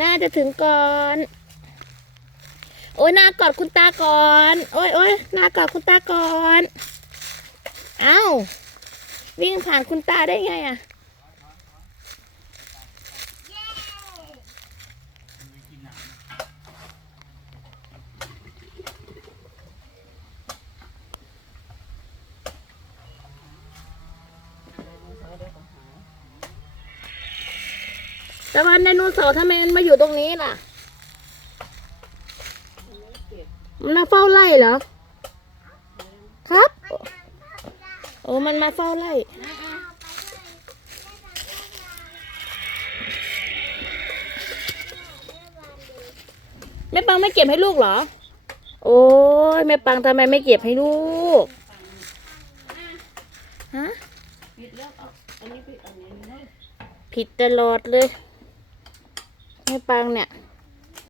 น่าจะถึงก่อน โอ้ยนากอดคุณตาก่อนโอ้ยโอ้ยนากอดคุณตาก่อนเอ้าวิ่งผ่านคุณตาได้ไงอ่ะแต่วันไดโนเสาร์ทำไมมันมาอยู่ตรงนี้ล่ะมันมาเฝ้าไล่เหรอครับโอ้มันมาเฝ้าไล่แม่ปังไม่เก็บให้ลูกเหรอโอ้ยแม่ปังทำไมไม่เก็บให้ลูกฮะผิดตลอดเลยแม่ปังเนี่ย